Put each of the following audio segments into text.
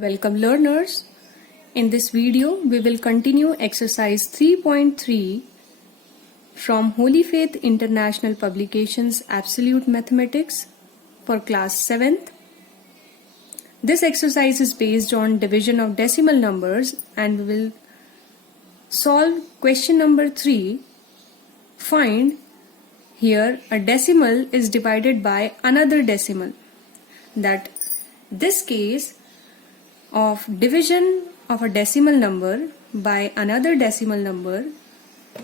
Welcome learners. In this video, we will continue exercise 3.3 from Holy Faith International Publications Absolute Mathematics for class 7th. This exercise is based on division of decimal numbers and we will solve question number 3. Find here a decimal is divided by another decimal. That this case of division of a decimal number by another decimal number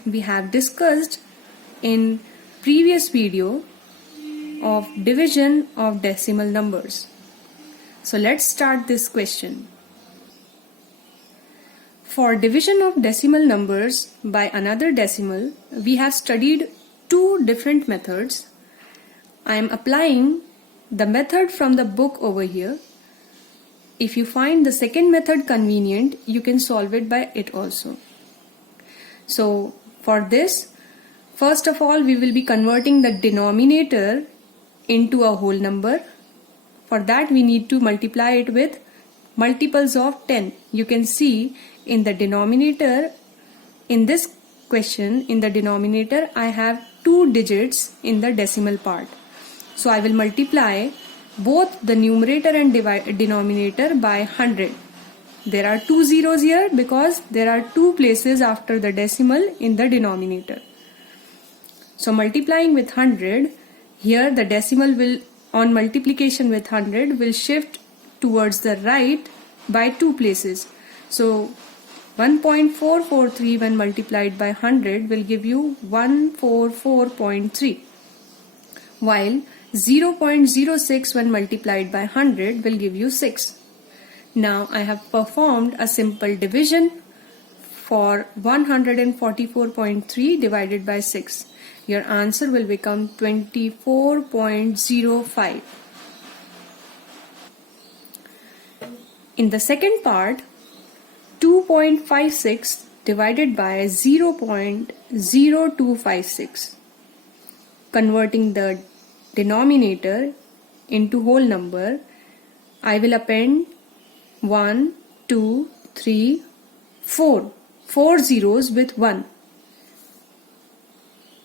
we have discussed in previous video of division of decimal numbers. So let's start this question. For division of decimal numbers by another decimal, we have studied two different methods. I am applying the method from the book over here. If you find the second method convenient, you can solve it by it also. So for this, first of all, we will be converting the denominator into a whole number. For that, we need to multiply it with multiples of 10. You can see in the denominator, in this question, in the denominator, I have 2 digits in the decimal part. So I will multiply both the numerator and denominator by 100. There are 2 zeros here because there are 2 places after the decimal in the denominator. So multiplying with 100, here the decimal will on multiplication with 100 will shift towards the right by 2 places. So 1.443 when multiplied by 100 will give you 144.3, while 0.06 when multiplied by 100 will give you 6. Now I have performed a simple division for 144.3 divided by 6. Your answer will become 24.05. In the second part, 2.56 divided by 0.0256. Converting the denominator into whole number, I will append 1, 2, 3, 4. 4 zeros with 1.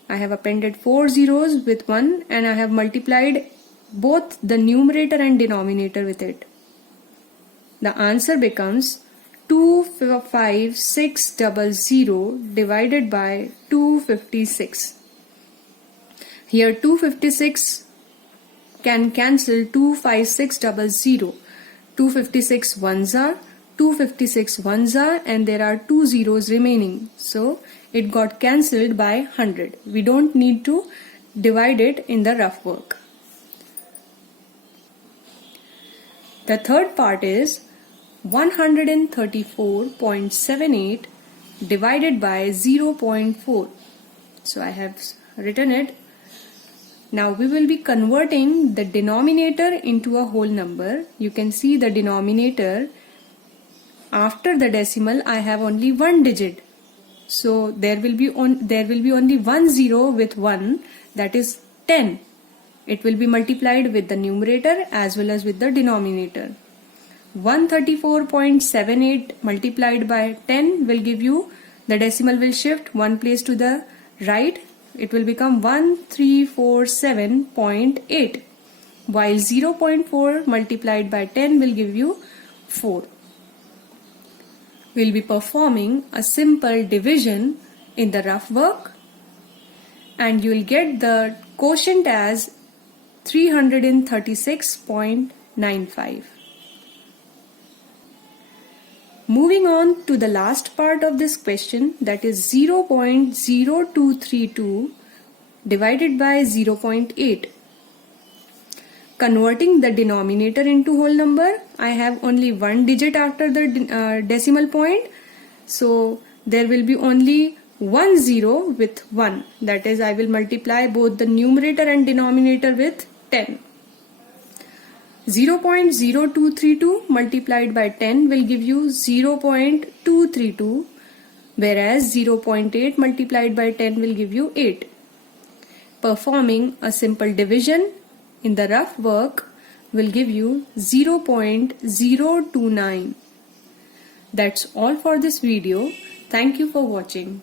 I have appended 4 zeros with 1 and I have multiplied both the numerator and denominator with it. The answer becomes 25600 divided by 256. Here 256 can cancel 25600. 256 ones are, 256 ones are, and there are 2 zeros remaining. So it got cancelled by 100. We don't need to divide it in the rough work. The third part is 134.78 divided by 0.4. So I have written it. Now we will be converting the denominator into a whole number. You can see the denominator after the decimal I have only one digit. So there will be only one zero with 1, that is 10. It will be multiplied with the numerator as well as with the denominator. 134.78 multiplied by 10 will give you, the decimal will shift one place to the right. It will become 1347.8, while 0.4 multiplied by 10 will give you 4. We will be performing a simple division in the rough work and you will get the quotient as 336.95. Moving on to the last part of this question, that is 0.0232 divided by 0.8. Converting the denominator into whole number, I have only one digit after the decimal point. So there will be only one zero with 1. That is, I will multiply both the numerator and denominator with 10. 0.0232 multiplied by 10 will give you 0.232, whereas 0.8 multiplied by 10 will give you 8. Performing a simple division in the rough work, will give you 0.029. That's all for this video. Thank you for watching.